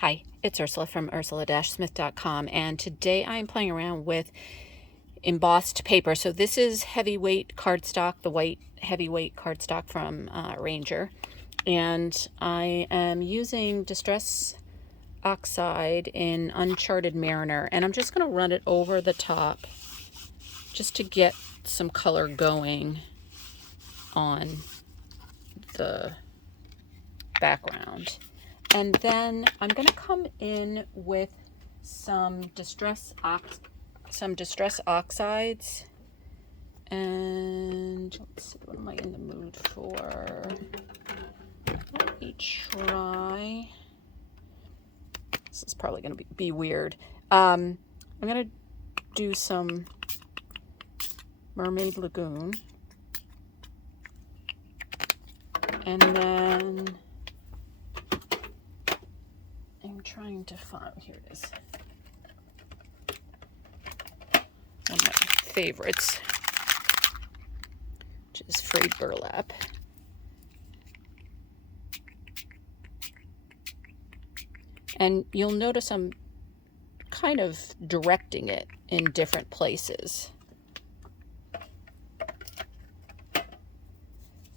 Hi, it's Ursula from ursula-smith.com, and today I'm playing around with embossed paper. So this is heavyweight cardstock, the white heavyweight cardstock from Ranger, and I am using Distress Oxide in Uncharted Mariner, and I'm just going to run it over the top just to get some color going on the background. And then I'm going to come in with some distress oxides, and let's see, what am I in the mood for? Let me try. This is probably going to be weird. I'm going to do some Mermaid Lagoon, and then I'm trying to find, here it is, one of my favorites, which is frayed burlap. And you'll notice I'm kind of directing it in different places.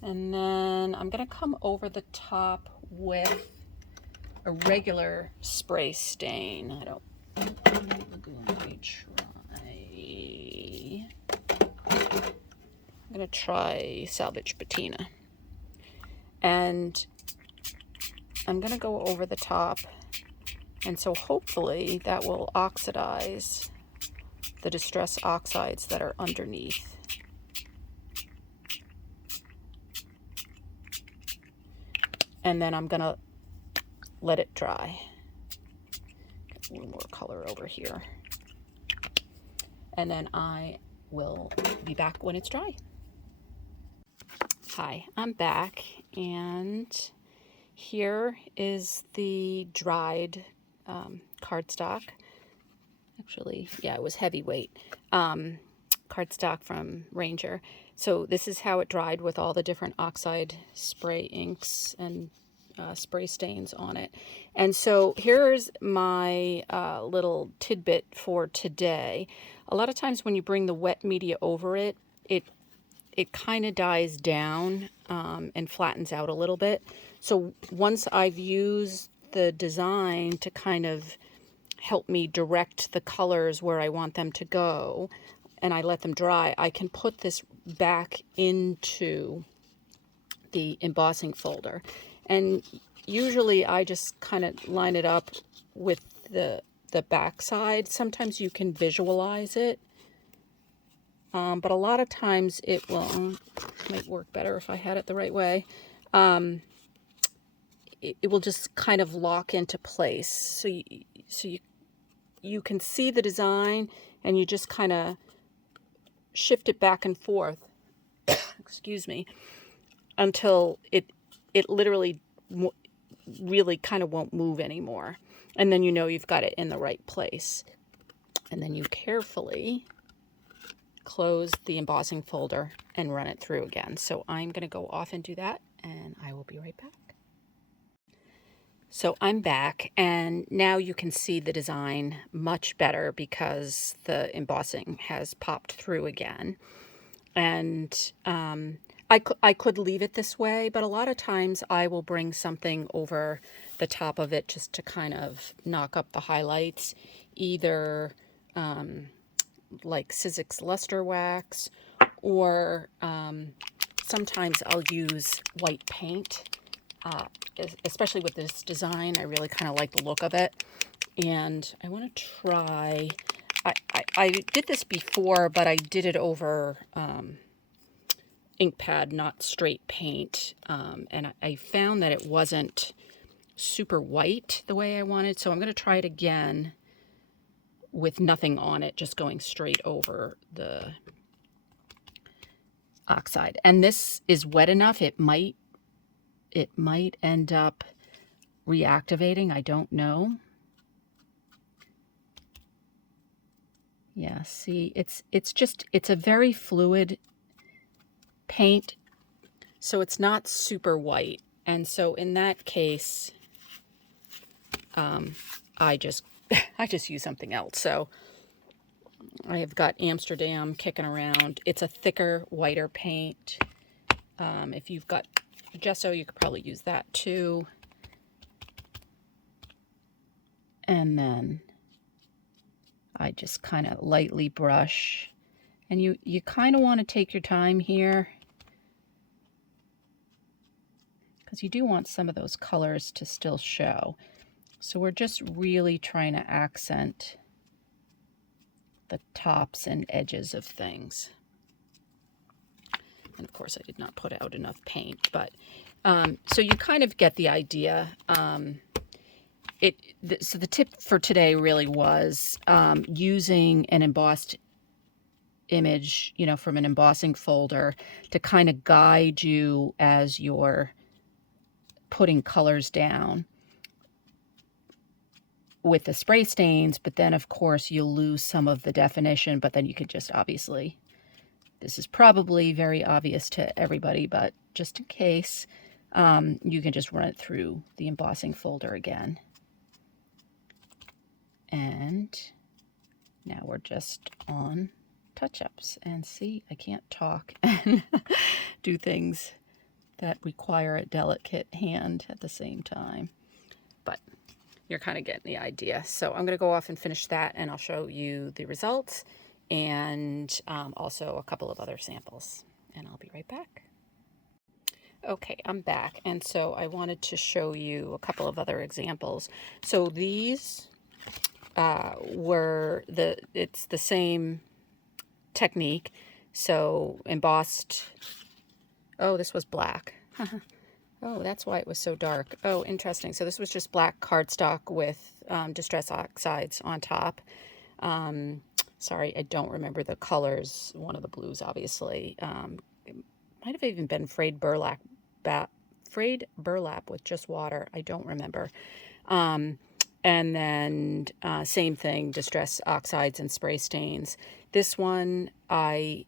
And then I'm going to come over the top with a regular spray stain. I'm going to try Salvage Patina. And I'm going to go over the top. And so hopefully that will oxidize the Distress Oxides that are underneath. And then I'm going to let it dry. Get a little more color over here. And then I will be back when it's dry. Hi, I'm back, and here is the dried cardstock. Actually, yeah, it was heavyweight cardstock from Ranger. So this is how it dried with all the different oxide spray inks and spray stains on it. And so here's my little tidbit for today. A lot of times when you bring the wet media over it, it kind of dies down and flattens out a little bit. So once I've used the design to kind of help me direct the colors where I want them to go, and I let them dry, I can put this back into the embossing folder. And usually I just kind of line it up with the back side. Sometimes you can visualize it, but a lot of times it might work better if I had it the right way. It will just kind of lock into place. So you can see the design, and you just kind of shift it back and forth, excuse me, until it literally really kind of won't move anymore. And then you know you've got it in the right place. And then you carefully close the embossing folder and run it through again. So I'm going to go off and do that, and I will be right back. So I'm back, and now you can see the design much better because the embossing has popped through again. And I could leave it this way, but a lot of times I will bring something over the top of it just to kind of knock up the highlights, either like Sizzix Luster Wax, or sometimes I'll use white paint. Especially with this design, I really kind of like the look of it. And I want to try, I did this before, but I did it over ink pad, not straight paint. And I found that it wasn't super white the way I wanted. So I'm going to try it again with nothing on it, just going straight over the oxide. And this is wet enough, it might end up reactivating. I don't know. Yeah, see, it's a very fluid paint, so it's not super white. And so in that case, I just I just use something else. So I have got Amsterdam kicking around. It's a thicker, whiter paint. If you've got gesso, you could probably use that too. And then I just kind of lightly brush. And you kind of want to take your time here, because you do want some of those colors to still show. So we're just really trying to accent the tops and edges of things. And of course I did not put out enough paint, but so you kind of get the idea. So the tip for today really was using an embossed image, you know, from an embossing folder to kind of guide you as you're putting colors down with the spray stains. But then of course you'll lose some of the definition, but then you could just obviously, this is probably very obvious to everybody, but just in case, you can just run it through the embossing folder again. And now we're just on touch-ups. And see, I can't talk and do things that require a delicate hand at the same time. But you're kind of getting the idea. So I'm going to go off and finish that, and I'll show you the results and also a couple of other samples. And I'll be right back. Okay, I'm back. And so I wanted to show you a couple of other examples. So these it's the same technique. So embossed. Oh, this was black. Oh, that's why it was so dark. Oh, interesting. So this was just black cardstock with distress oxides on top. Sorry, I don't remember the colors. One of the blues, obviously. It might have even been frayed burlap with just water. I don't remember. And then same thing, distress oxides and spray stains. This one, I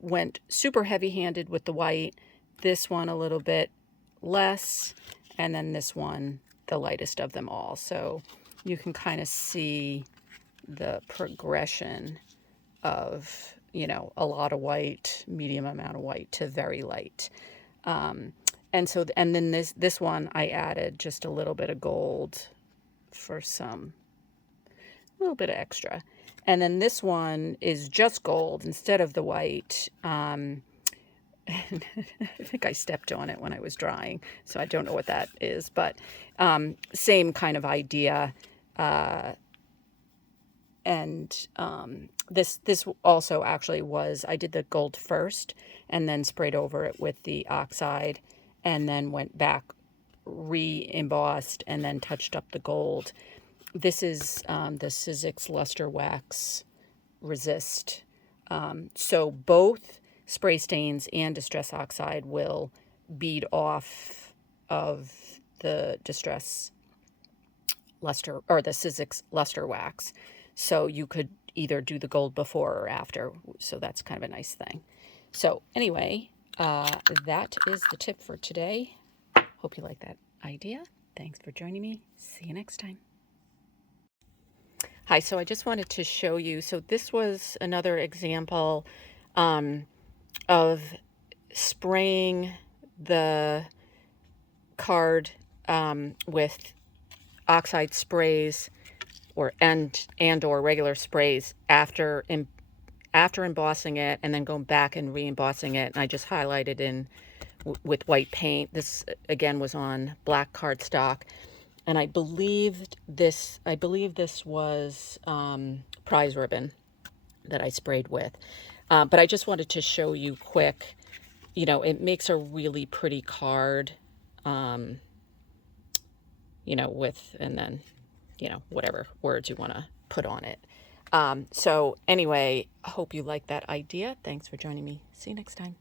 went super heavy-handed with the white. This one a little bit less. And then this one, the lightest of them all. So you can kind of see the progression of, you know, a lot of white, medium amount of white to very light. And then this one I added just a little bit of gold for a little bit of extra. And then this one is just gold instead of the white. I think I stepped on it when I was drying, so I don't know what that is, but same kind of idea. This also actually was, I did the gold first and then sprayed over it with the oxide, and then went back, re-embossed, and then touched up the gold. This is the Sizzix Luster Wax Resist. So both spray stains and distress oxide will bead off of the distress luster, or the Sizzix Luster Wax. So you could either do the gold before or after. So that's kind of a nice thing. So anyway, that is the tip for today. Hope you like that idea. Thanks for joining me. See you next time. Hi, so I just wanted to show you, so this was another example of spraying the card with oxide sprays or regular sprays after embossing it, and then going back and re-embossing it. And I just highlighted with white paint. This again was on black cardstock, and I believe this was prize ribbon that I sprayed with. But I just wanted to show you quick. You know, it makes a really pretty card. You know, and then, you know, whatever words you want to put on it. So anyway, I hope you like that idea. Thanks for joining me. See you next time.